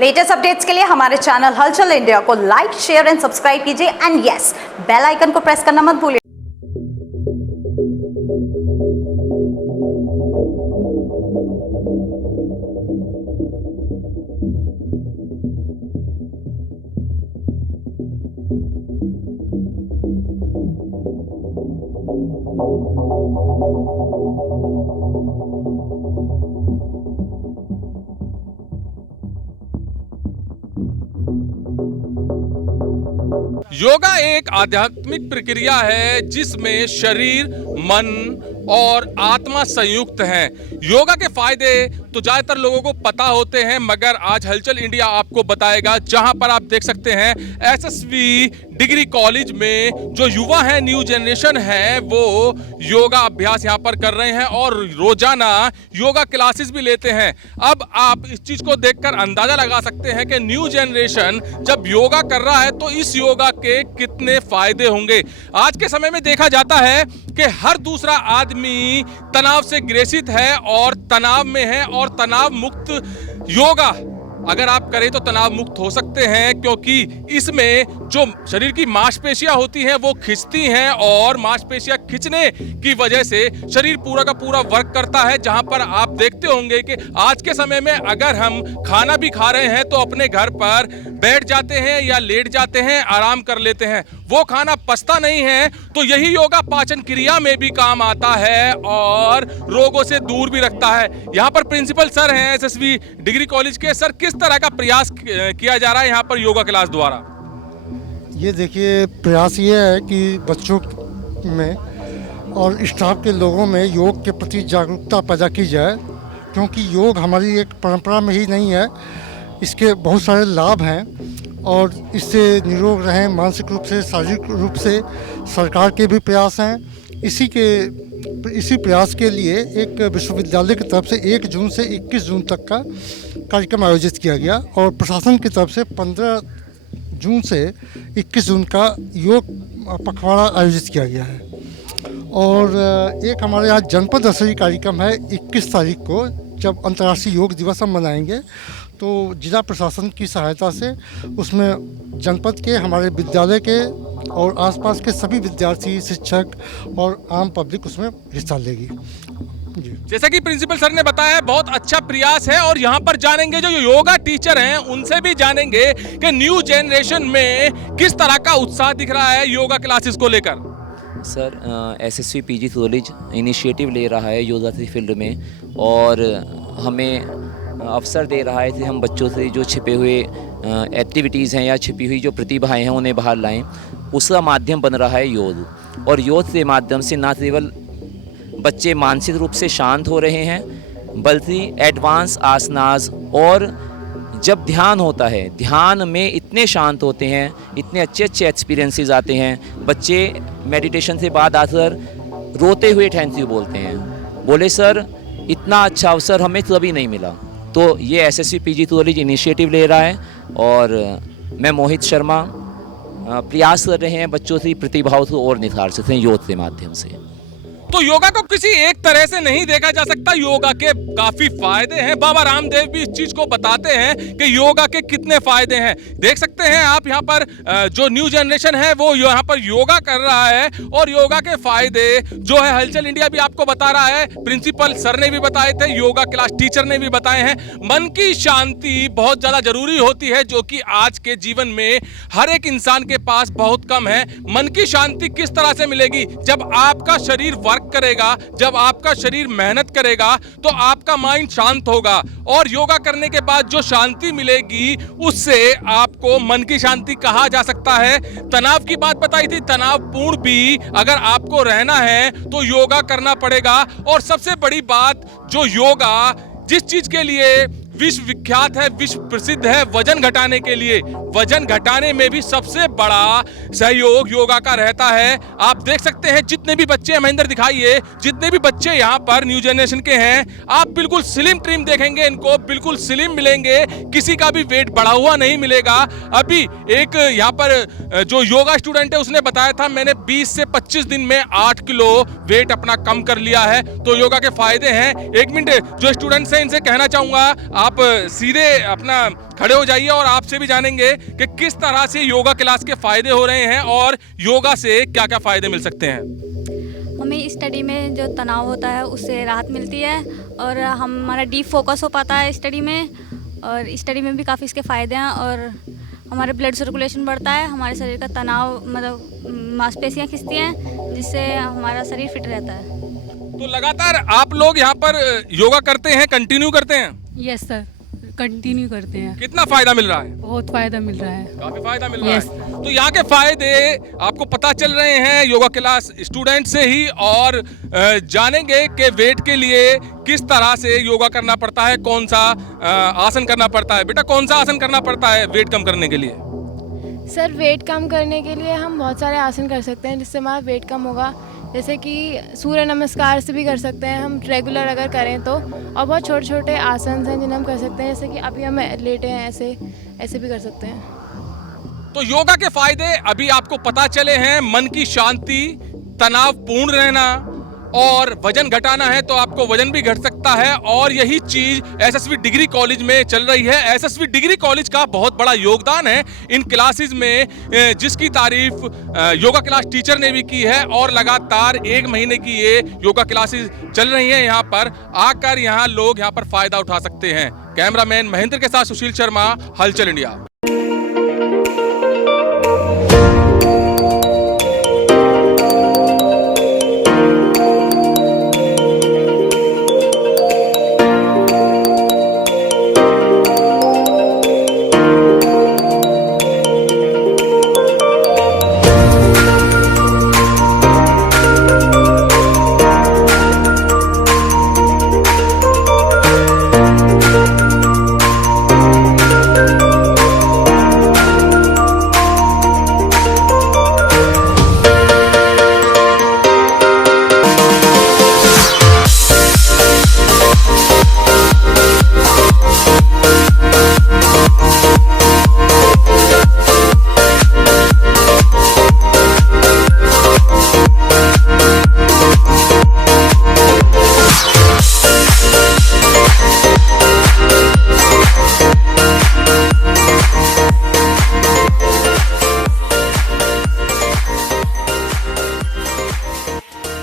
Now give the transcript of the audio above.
Latest updates के लिए हमारे चैनल हलचल इंडिया को लाइक, शेयर एंड सब्सक्राइब कीजिए एंड यस, बेल आइकन को प्रेस करना मत भूलिए। योगा एक आध्यात्मिक प्रक्रिया है जिसमें शरीर, मन और आत्मा संयुक्त हैं। योगा के फायदे तो ज्यादातर लोगों को पता होते हैं, मगर आज हलचल इंडिया आपको बताएगा, जहां पर आप देख सकते हैं एसएसवी डिग्री कॉलेज में जो युवा हैं, न्यू जनरेशन है, वो योगा अभ्यास यहां पर कर रहे हैं और रोजाना योगा क्लासेस भी लेते हैं। अब आप इस चीज को देखकर अंदाजा लगा सकते हैं कि न्यू जनरेशन जब योगा कर रहा है तो इस योगा के कितने फायदे होंगे। आज के समय में देखा जाता है कि हर दूसरा आदमी तनाव से ग्रसित है और तनाव में है, और तनाव मुक्त योगा अगर आप करें तो तनाव मुक्त हो सकते हैं, क्योंकि इसमें जो शरीर की मांसपेशियां होती हैं वो खिंचती हैं और मांसपेशियां खिंचने की वजह से शरीर पूरा का पूरा वर्क करता है। जहां पर आप देखते होंगे कि आज के समय में अगर हम खाना भी खा रहे हैं तो अपने घर पर बैठ जाते हैं या लेट जाते हैं, आराम कर लेते हैं, वो खाना पचता नहीं है। तो यही योगा पाचन क्रिया में भी काम आता है और रोगों से दूर भी रखता है। यहाँ पर प्रिंसिपल सर हैं एसएसवी डिग्री कॉलेज के। सर, किस तरह का प्रयास किया जा रहा है यहाँ पर योगा क्लास द्वारा? ये देखिए, प्रयास ये है कि बच्चों में और स्टाफ के लोगों में योग के प्रति जागरूकता पैदा की जाए, क्योंकि योग हमारी एक परंपरा में ही नहीं है, इसके बहुत सारे लाभ हैं और इससे निरोग रहें मानसिक रूप से, शारीरिक रूप से। सरकार के भी प्रयास हैं। इसी प्रयास के लिए एक विश्वविद्यालय की तरफ से 1 जून से 21 जून तक का कार्यक्रम आयोजित किया गया और प्रशासन की तरफ से 15 जून से 21 जून का योग पखवाड़ा आयोजित किया गया है। और एक हमारे यहाँ जनपद स्तरीय कार्यक्रम है 21 तारीख को, जब अंतर्राष्ट्रीय योग दिवस हम मनाएंगे, तो जिला प्रशासन की सहायता से उसमें जनपद के, हमारे विद्यालय के और आसपास के सभी विद्यार्थी, शिक्षक और आम पब्लिक उसमें हिस्सा लेगी। जैसा कि प्रिंसिपल सर ने बताया, बहुत अच्छा प्रयास है और यहाँ पर जानेंगे जो योगा टीचर हैं उनसे भी जानेंगे कि न्यू जनरेशन में किस तरह का उत्साह दिख रहा है योगा क्लासेस को लेकर। Sir, SSV PG college initiative ले रहा है योगा की फील्ड में और हमें अवसर दे रहा है कि हम बच्चों से जो छिपे हुए एक्टिविटीज़ हैं या छिपी हुई जो प्रतिभाएं हैं उन्हें बाहर लाएं। उसका माध्यम बन रहा है योग, और योग के माध्यम से न केवल बच्चे मानसिक रूप से शांत हो रहे हैं, बल्कि एडवांस आसनास, और जब ध्यान होता है, ध्यान में इतने शांत होते हैं, इतने अच्छे अच्छे एक्सपीरियंसेस आते हैं। बच्चे मेडिटेशन से बाद आकर रोते हुए थैंक यू बोलते हैं, बोले सर इतना अच्छा अवसर हमें कभी नहीं मिला। तो ये एसएसवी पीजी कॉलेज इनिशिएटिव ले रहा है और मैं मोहित शर्मा प्रयास कर रहे हैं बच्चों की प्रतिभाओं को और निखार सकते हैं योग के माध्यम से। तो योगा को किसी एक तरह से नहीं देखा जा सकता, योगा के काफी फायदे हैं। बाबा रामदेव भी इस चीज को बताते हैं कि योगा के कितने फायदे हैं। देख सकते हैं आप यहाँ पर जो न्यू जनरेशन है वो यहाँ पर योगा कर रहा है और योगा के फायदे जो है हलचल इंडिया भी आपको बता रहा है, प्रिंसिपल सर ने भी बताए थे, योगा क्लास टीचर ने भी बताए हैं। मन की शांति बहुत ज्यादा जरूरी होती है, जो कि आज के जीवन में हर एक इंसान के पास बहुत कम है। मन की शांति किस तरह से मिलेगी? जब आपका शरीर वर्क करेगा, जब आपका शरीर मेहनत करेगा तो आपका माइंड शांत होगा, और योगा करने के बाद जो शांति मिलेगी उससे आपको मन की शांति कहा जा सकता है। तनाव की बात बताई थी, तनावपूर्ण भी अगर आपको रहना है तो योगा करना पड़ेगा। और सबसे बड़ी बात, जो योगा जिस चीज के लिए विश्व विख्यात है, विश्व प्रसिद्ध है, वजन घटाने के लिए, वजन घटाने में भी सबसे बड़ा सहयोग योगा का रहता है। आप देख सकते हैं जितने भी बच्चे, महेंद्र दिखाइए, जितने भी बच्चे यहाँ पर न्यू जनरेशन के हैं, आप बिल्कुल स्लिम ट्रिम देखेंगे, इनको बिल्कुल स्लिम मिलेंगे, किसी का भी वेट बढ़ा हुआ नहीं मिलेगा। अभी एक यहाँ पर जो योगा स्टूडेंट है उसने बताया था, मैंने 20 से 25 दिन में 8 किलो वेट अपना कम कर लिया है। तो योगा के फायदे हैं। 1 मिनट, जो स्टूडेंट्स हैं इनसे कहना चाहूंगा, आप सीधे अपना खड़े हो जाइए और आपसे भी जानेंगे कि किस तरह से योगा क्लास के फायदे हो रहे हैं और योगा से क्या क्या फायदे मिल सकते हैं। हमें स्टडी में जो तनाव होता है उससे राहत मिलती है और हमारा डीप फोकस हो पाता है स्टडी में, और स्टडी में भी काफ़ी इसके फ़ायदे हैं। और हमारे ब्लड सर्कुलेशन बढ़ता है, हमारे शरीर का तनाव मतलब मांसपेशियाँ खिंचती हैं, जिससे हमारा शरीर फिट रहता है। तो लगातार आप लोग यहाँ पर योगा करते हैं, कंटिन्यू करते हैं? यस सर, कंटिन्यू करते हैं। कितना फायदा मिल रहा है? बहुत फायदा मिल रहा है। काफी फायदा मिल रहा Yes. है। तो यहाँ के फायदे आपको पता चल रहे हैं योगा क्लास स्टूडेंट से ही, और जानेंगे कि वेट के लिए किस तरह से योगा करना पड़ता है, कौन सा आसन करना पड़ता है। बेटा, कौन सा आसन करना पड़ता है वेट कम करने के लिए? सर, वेट कम करने के लिए हम बहुत सारे आसन कर सकते हैं जिससे हमारा वेट कम होगा। जैसे कि सूर्य नमस्कार से भी कर सकते हैं हम रेगुलर अगर करें तो, और बहुत छोटे छोटे आसन हैं जिन्हें हम कर सकते हैं, जैसे कि अभी हम लेटे हैं ऐसे भी कर सकते हैं। तो योगा के फायदे अभी आपको पता चले हैं। मन की शांति, तनावपूर्ण रहना और वजन घटाना है तो आपको वजन भी घट सकता है, और यही चीज एसएसवी डिग्री कॉलेज में चल रही है। एसएसवी डिग्री कॉलेज का बहुत बड़ा योगदान है इन क्लासेस में, जिसकी तारीफ योगा क्लास टीचर ने भी की है, और लगातार 1 महीने की ये योगा क्लासेस चल रही हैं। यहाँ पर आकर यहाँ लोग यहाँ पर फायदा उठा सकते हैं। कैमरामैन महेंद्र के साथ सुशील शर्मा, हलचल इंडिया।